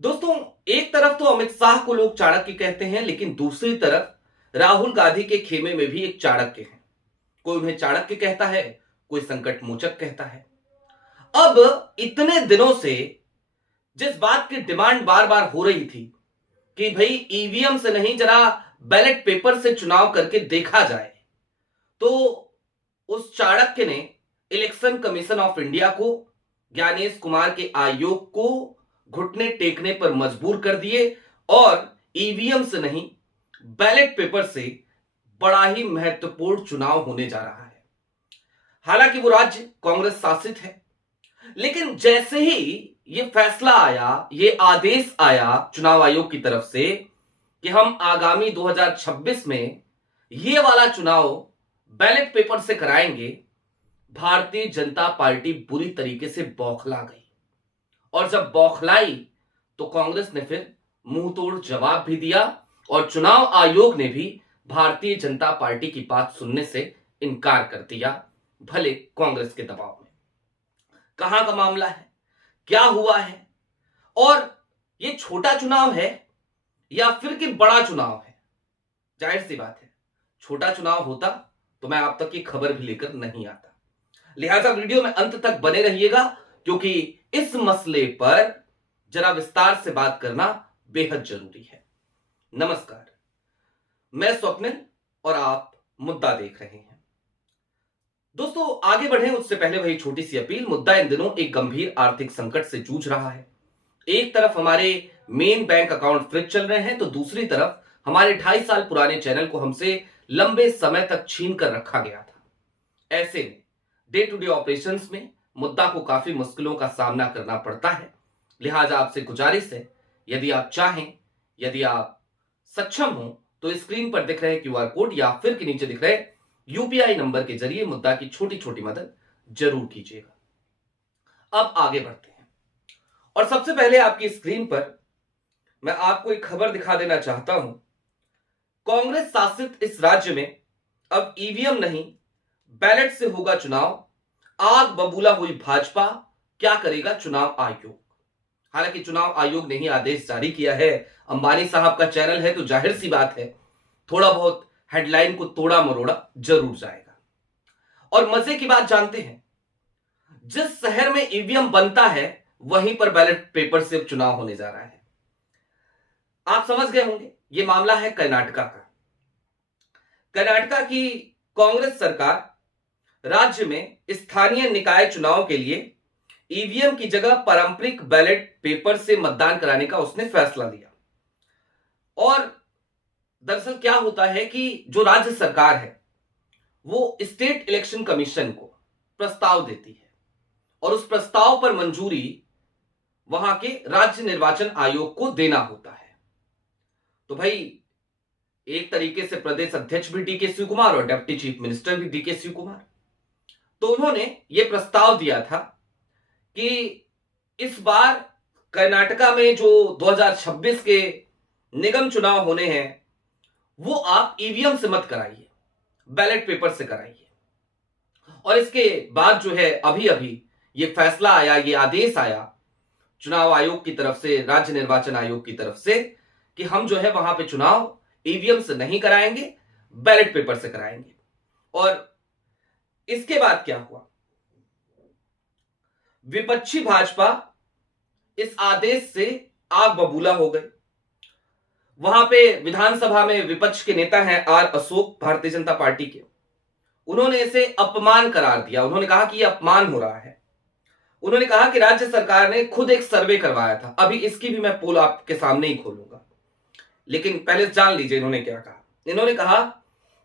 दोस्तों, एक तरफ तो अमित शाह को लोग चाणक्य कहते हैं, लेकिन दूसरी तरफ राहुल गांधी के खेमे में भी एक चाणक्य है। कोई उन्हें चाणक्य कहता है, कोई संकट मोचक कहता है। अब इतने दिनों से जिस बात की डिमांड बार बार हो रही थी कि भाई ईवीएम से नहीं, जरा बैलेट पेपर से चुनाव करके देखा जाए, तो उस चाणक्य ने इलेक्शन कमीशन ऑफ इंडिया को, ज्ञानेश कुमार के आयोग को घुटने टेकने पर मजबूर कर दिए और ईवीएम से नहीं, बैलेट पेपर से बड़ा ही महत्वपूर्ण चुनाव होने जा रहा है। हालांकि वो राज्य कांग्रेस शासित है, लेकिन जैसे ही ये फैसला आया, ये आदेश आया चुनाव आयोग की तरफ से कि हम आगामी 2026 में ये वाला चुनाव बैलेट पेपर से कराएंगे, भारतीय जनता पार्टी बुरी तरीके से बौखला गई। और जब बौखलाई तो कांग्रेस ने फिर मुंह तोड़ जवाब भी दिया और चुनाव आयोग ने भी भारतीय जनता पार्टी की बात सुनने से इनकार कर दिया, भले कांग्रेस के दबाव में। कहां का मामला है, क्या हुआ है, और ये छोटा चुनाव है या फिर कि बड़ा चुनाव है? जाहिर सी बात है, छोटा चुनाव होता तो मैं आप तक की खबर भी लेकर नहीं आता। लिहाजा वीडियो में अंत तक बने रहिएगा, क्योंकि इस मसले पर जरा विस्तार से बात करना बेहद जरूरी है। नमस्कार, मैं स्वप्निल और आप मुद्दा देख रहे हैं। दोस्तों, आगे बढ़े उससे पहले वही छोटी सी अपील। मुद्दा इन दिनों एक गंभीर आर्थिक संकट से जूझ रहा है। एक तरफ हमारे मेन बैंक अकाउंट फ्रीज चल रहे हैं, तो दूसरी तरफ हमारे 2.5 साल पुराने चैनल को हमसे लंबे समय तक छीन कर रखा गया था। ऐसे में डे टू डे ऑपरेशंस में मुद्दा को काफी मुश्किलों का सामना करना पड़ता है। लिहाजा आपसे गुजारिश है, यदि आप चाहें, यदि आप सक्षम हो, तो स्क्रीन पर दिख रहे क्यूआर कोड या फिर के नीचे दिख रहे यूपीआई नंबर के जरिए मुद्दा की छोटी छोटी मदद जरूर कीजिएगा। अब आगे बढ़ते हैं, और सबसे पहले आपकी स्क्रीन पर मैं आपको एक खबर दिखा देना चाहता हूं। कांग्रेस शासित इस राज्य में अब ईवीएम नहीं, बैलेट से होगा चुनाव। आग बबूला हुई भाजपा, क्या करेगा चुनाव आयोग? हालांकि चुनाव आयोग ने ही आदेश जारी किया है। अंबानी साहब का चैनल है, तो जाहिर सी बात है थोड़ा बहुत हेडलाइन को तोड़ा मरोड़ा जरूर जाएगा। और मजे की बात जानते हैं, जिस शहर में ईवीएम बनता है वहीं पर बैलेट पेपर से चुनाव होने जा रहा है। आप समझ गए होंगे, यह मामला है कर्नाटका का। कर्नाटका की कांग्रेस सरकार राज्य में स्थानीय निकाय चुनाव के लिए ईवीएम की जगह पारंपरिक बैलेट पेपर से मतदान कराने का उसने फैसला लिया। और दरअसल क्या होता है कि जो राज्य सरकार है वो स्टेट इलेक्शन कमीशन को प्रस्ताव देती है, और उस प्रस्ताव पर मंजूरी वहां के राज्य निर्वाचन आयोग को देना होता है। तो भाई, एक तरीके से प्रदेश अध्यक्ष भी डीके शिव कुमार और डिप्टी चीफ मिनिस्टर भी डीके शिव कुमार, तो उन्होंने यह प्रस्ताव दिया था कि इस बार कर्नाटका में जो 2026 के निगम चुनाव होने हैं वो आप ईवीएम से मत कराइए, बैलेट पेपर से कराइए। और इसके बाद जो है अभी अभी ये फैसला आया, ये आदेश आया चुनाव आयोग की तरफ से, राज्य निर्वाचन आयोग की तरफ से, कि हम जो है वहां पे चुनाव ईवीएम से नहीं कराएंगे, बैलेट पेपर से कराएंगे। और इसके बाद क्या हुआ, विपक्षी भाजपा इस आदेश से आग बबूला हो गई। वहां पे विधानसभा में विपक्ष के नेता हैं आर अशोक, भारतीय जनता पार्टी के, उन्होंने इसे अपमान करार दिया। उन्होंने कहा कि यह अपमान हो रहा है। उन्होंने कहा कि राज्य सरकार ने खुद एक सर्वे करवाया था। अभी इसकी भी मैं पोल आपके सामने ही खोलूंगा, लेकिन पहले जान लीजिए इन्होंने क्या कहा। इन्होंने कहा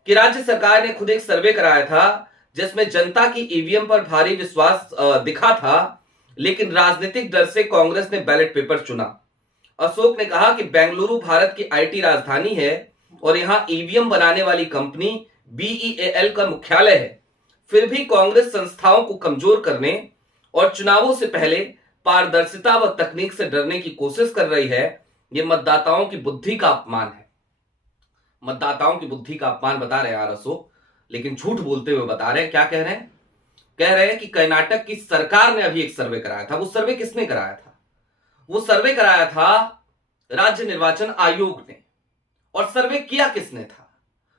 कि राज्य सरकार ने खुद एक सर्वे कराया था जिसमें जनता की ईवीएम पर भारी विश्वास दिखा था, लेकिन राजनीतिक डर से कांग्रेस ने बैलेट पेपर चुना। अशोक ने कहा कि बेंगलुरु भारत की आईटी राजधानी है और यहां ईवीएम बनाने वाली कंपनी बीईएएल का मुख्यालय है। फिर भी कांग्रेस संस्थाओं को कमजोर करने और चुनावों से पहले पारदर्शिता व तकनीक से डरने की कोशिश कर रही है। यह मतदाताओं की बुद्धि का अपमान है। मतदाताओं की बुद्धि का अपमान बता रहे आर अशोक, लेकिन झूठ बोलते हुए बता रहे हैं। क्या कह रहे हैं? कह रहे हैं कि कर्नाटक की सरकार ने अभी एक सर्वे कराया था। वो सर्वे किसने कराया था? वो सर्वे कराया था राज्य निर्वाचन आयोग ने। और सर्वे किया किसने था?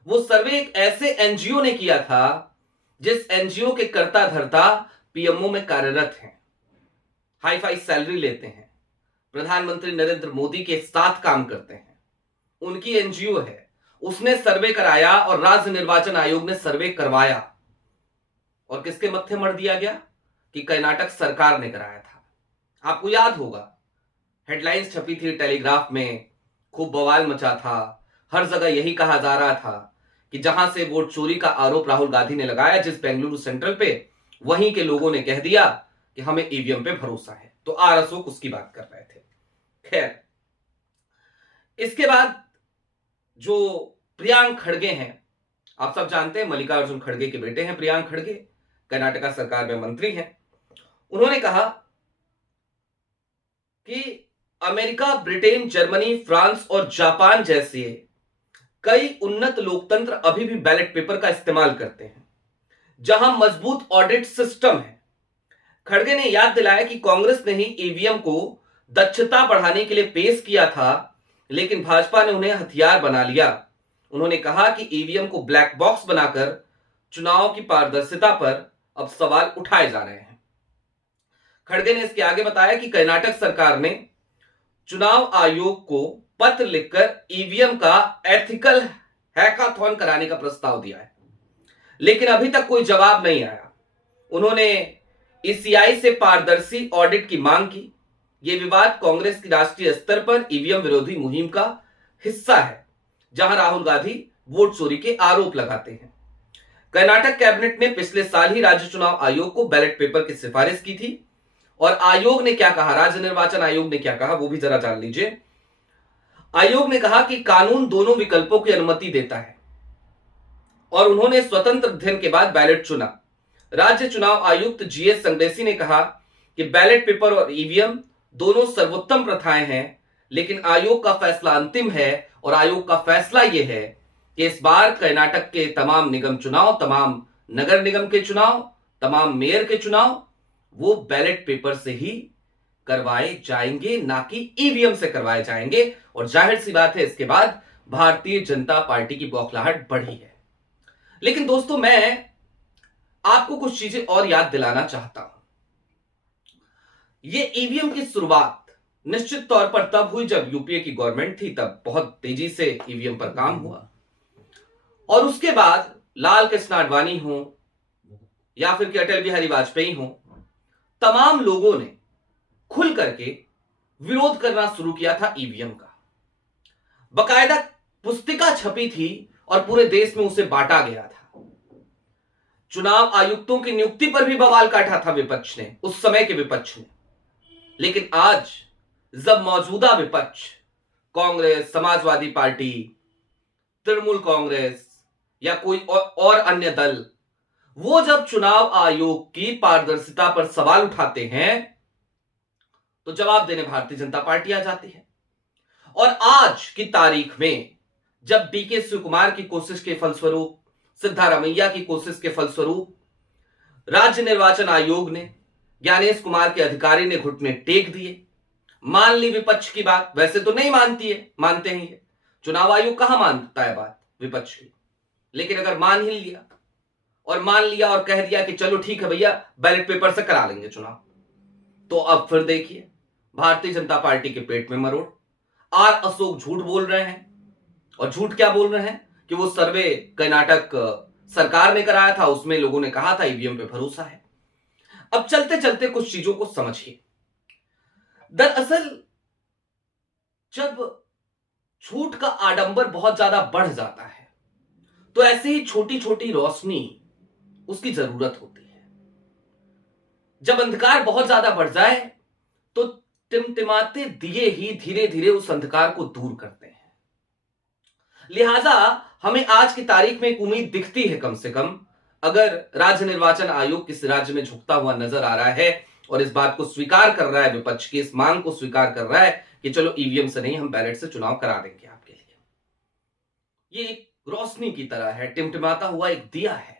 वो सर्वे एक ऐसे एनजीओ ने किया था जिस एनजीओ के कर्ता धर्ता पीएमओ में कार्यरत हैं, हाई फाई सैलरी लेते हैं, प्रधानमंत्री नरेंद्र मोदी के साथ काम करते हैं, उनकी एनजीओ है। उसने सर्वे कराया और राज्य निर्वाचन आयोग ने सर्वे करवाया, और किसके मत्थे मर दिया गया कि कर्नाटक सरकार ने कराया था। आपको याद होगा, हेडलाइंस छपी थी टेलीग्राफ में, खूब बवाल मचा था, हर जगह यही कहा जा रहा था कि जहां से वोट चोरी का आरोप राहुल गांधी ने लगाया जिस बेंगलुरु सेंट्रल पे, वहीं के लोगों ने कह दिया कि हमें ईवीएम पे भरोसा है। तो आर अशोक उसकी बात कर रहे थे। खैर, इसके बाद जो प्रियांक खड़गे हैं, आप सब जानते हैं, मल्लिकार्जुन खड़गे के बेटे हैं प्रियांक खड़गे, कर्नाटका सरकार में मंत्री हैं। उन्होंने कहा कि अमेरिका, ब्रिटेन, जर्मनी, फ्रांस और जापान जैसे कई उन्नत लोकतंत्र अभी भी बैलेट पेपर का इस्तेमाल करते हैं, जहां मजबूत ऑडिट सिस्टम है। खड़गे ने याद दिलाया कि कांग्रेस ने ही ईवीएम को दक्षता बढ़ाने के लिए पेश किया था, लेकिन भाजपा ने उन्हें हथियार बना लिया। उन्होंने कहा कि ईवीएम को ब्लैक बॉक्स बनाकर चुनाव की पारदर्शिता पर अब सवाल उठाए जा रहे हैं। खड़गे ने इसके आगे बताया कि कर्नाटक सरकार ने चुनाव आयोग को पत्र लिखकर ईवीएम का एथिकल हैकाथॉन कराने का प्रस्ताव दिया है, लेकिन अभी तक कोई जवाब नहीं आया। उन्होंने ईसीआई से पारदर्शी ऑडिट की मांग की। यह विवाद कांग्रेस की राष्ट्रीय स्तर पर ईवीएम विरोधी मुहिम का हिस्सा है, जहां राहुल गांधी वोट चोरी के आरोप लगाते हैं। कर्नाटक कैबिनेट ने पिछले साल ही राज्य चुनाव आयोग को बैलेट पेपर की सिफारिश की थी, और आयोग ने क्या कहा, राज्य निर्वाचन आयोग ने क्या कहा, वो भी जरा जान लीजिए। आयोग ने कहा कि कानून दोनों विकल्पों की अनुमति देता है, और उन्होंने स्वतंत्र अध्ययन के बाद बैलेट चुना। राज्य चुनाव आयुक्त जीएस संग्रेसी ने कहा कि बैलेट पेपर और ईवीएम दोनों सर्वोत्तम प्रथाएं हैं, लेकिन आयोग का फैसला अंतिम है, और आयोग का फैसला यह है कि इस बार कर्नाटक के तमाम निगम चुनाव, तमाम नगर निगम के चुनाव, तमाम मेयर के चुनाव वो बैलेट पेपर से ही करवाए जाएंगे, ना कि ईवीएम से करवाए जाएंगे। और जाहिर सी बात है, इसके बाद भारतीय जनता पार्टी की बौखलाहट बढ़ी है। लेकिन दोस्तों, मैं आपको कुछ चीजें और याद दिलाना चाहता हूं। ये ईवीएम की शुरुआत निश्चित तौर पर तब हुई जब यूपीए की गवर्नमेंट थी, तब बहुत तेजी से ईवीएम पर काम हुआ, और उसके बाद लाल कृष्ण आडवाणी हो या फिर कि अटल बिहारी वाजपेयी हो, तमाम लोगों ने खुल करके विरोध करना शुरू किया था ईवीएम का। बकायदा पुस्तिका छपी थी और पूरे देश में उसे बांटा गया था। चुनाव आयुक्तों की नियुक्ति पर भी बवाल काटा था विपक्ष ने, उस समय के विपक्ष ने। लेकिन आज जब मौजूदा विपक्ष कांग्रेस, समाजवादी पार्टी, तृणमूल कांग्रेस या कोई और अन्य दल, वो जब चुनाव आयोग की पारदर्शिता पर सवाल उठाते हैं, तो जवाब देने भारतीय जनता पार्टी आ जाती है। और आज की तारीख में जब डीके शिवकुमार की कोशिश के फलस्वरूप, सिद्धारमैया की कोशिश के फलस्वरूप राज्य निर्वाचन आयोग ने, ज्ञानेश कुमार के अधिकारी ने घुटने टेक दिए, मान ली विपक्ष की बात। वैसे तो नहीं मानती है, मानते ही है, चुनाव आयोग कहां मानता है बात विपक्ष की, लेकिन अगर मान ही लिया और मान लिया और कह दिया कि चलो ठीक है भैया, बैलेट पेपर से करा लेंगे चुनाव, तो अब फिर देखिए भारतीय जनता पार्टी के पेट में मरोड़। आर अशोक झूठ बोल रहे हैं, और झूठ क्या बोल रहे हैं कि वो सर्वे कर्नाटक सरकार ने कराया था, उसमें लोगों ने कहा था ईवीएम पे भरोसा है। अब चलते चलते कुछ चीजों को समझिए। दरअसल जब झूठ का आडंबर बहुत ज्यादा बढ़ जाता है, तो ऐसे ही छोटी छोटी रोशनी उसकी जरूरत होती है। जब अंधकार बहुत ज्यादा बढ़ जाए, तो टिमटिमाते दिए ही धीरे धीरे उस अंधकार को दूर करते हैं। लिहाजा हमें आज की तारीख में एक उम्मीद दिखती है, कम से कम अगर राज्य निर्वाचन आयोग किस राज्य में झुकता हुआ नजर आ रहा है और इस बात को स्वीकार कर रहा है, विपक्ष की इस मांग को स्वीकार कर रहा है कि चलो ईवीएम से नहीं, हम बैलेट से चुनाव करा देंगे आपके लिए। ये एक रोशनी की तरह है, टिमटिमाता हुआ एक दिया है।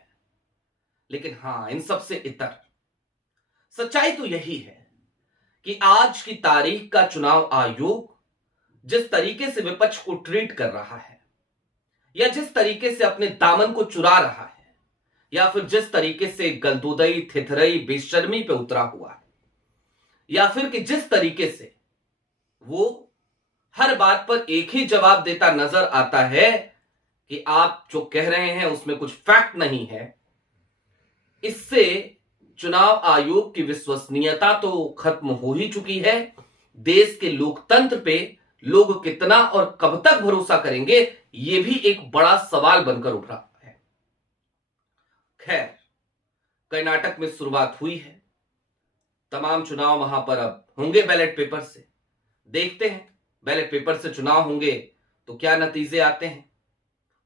लेकिन हां, इन सबसे इतर सच्चाई तो यही है कि आज की तारीख का चुनाव आयोग जिस तरीके से विपक्ष को ट्रीट कर रहा है, या जिस तरीके से अपने दामन को चुरा रहा है, या फिर जिस तरीके से गलदोदई थिथरई बेशर्मी पे उतरा हुआ है, या फिर कि जिस तरीके से वो हर बात पर एक ही जवाब देता नजर आता है कि आप जो कह रहे हैं उसमें कुछ फैक्ट नहीं है, इससे चुनाव आयोग की विश्वसनीयता तो खत्म हो ही चुकी है। देश के लोकतंत्र पे लोग कितना और कब तक भरोसा करेंगे, यह भी एक बड़ा सवाल बनकर उठ रहा है। खैर, कर्नाटक में शुरुआत हुई है, तमाम चुनाव वहां पर अब होंगे बैलेट पेपर से। देखते हैं बैलेट पेपर से चुनाव होंगे तो क्या नतीजे आते हैं।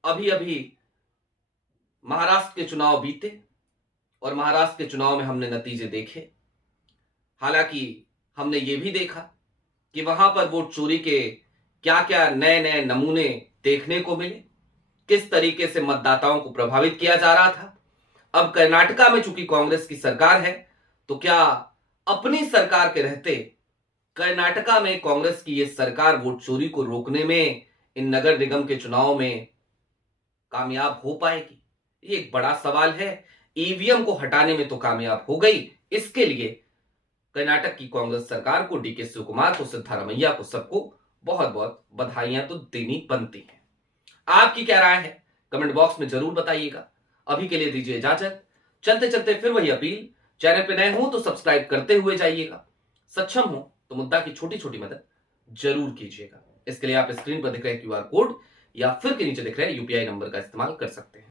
अभी अभी महाराष्ट्र के चुनाव बीते और महाराष्ट्र के चुनाव में हमने नतीजे देखे। हालांकि हमने ये भी देखा कि वहां पर वोट चोरी के क्या क्या नए नए नमूने देखने को मिले, किस तरीके से मतदाताओं को प्रभावित किया जा रहा था। अब कर्नाटका में चूंकि कांग्रेस की सरकार है, तो क्या अपनी सरकार के रहते कर्नाटका में कांग्रेस की यह सरकार वोट चोरी को रोकने में, इन नगर निगम के चुनाव में कामयाब हो पाएगी? ये एक बड़ा सवाल है। ईवीएम को हटाने में तो कामयाब हो गई, इसके लिए कर्नाटक की कांग्रेस सरकार को, डीके शिवकुमार को, सिद्धारमैया को, सबको बहुत बहुत बधाइयां तो देनी बनती हैं। आपकी क्या राय है कमेंट बॉक्स में जरूर बताइएगा। अभी के लिए दीजिए इजाजत। चलते चलते फिर वही अपील, चैनल पे नए हो तो सब्सक्राइब करते हुए जाइएगा, सक्षम हो तो मुद्दा की छोटी छोटी मदद जरूर कीजिएगा। इसके लिए आप स्क्रीन पर दिख रहे क्यूआर कोड या फिर के नीचे दिख रहे यूपीआई नंबर का इस्तेमाल कर सकते हैं।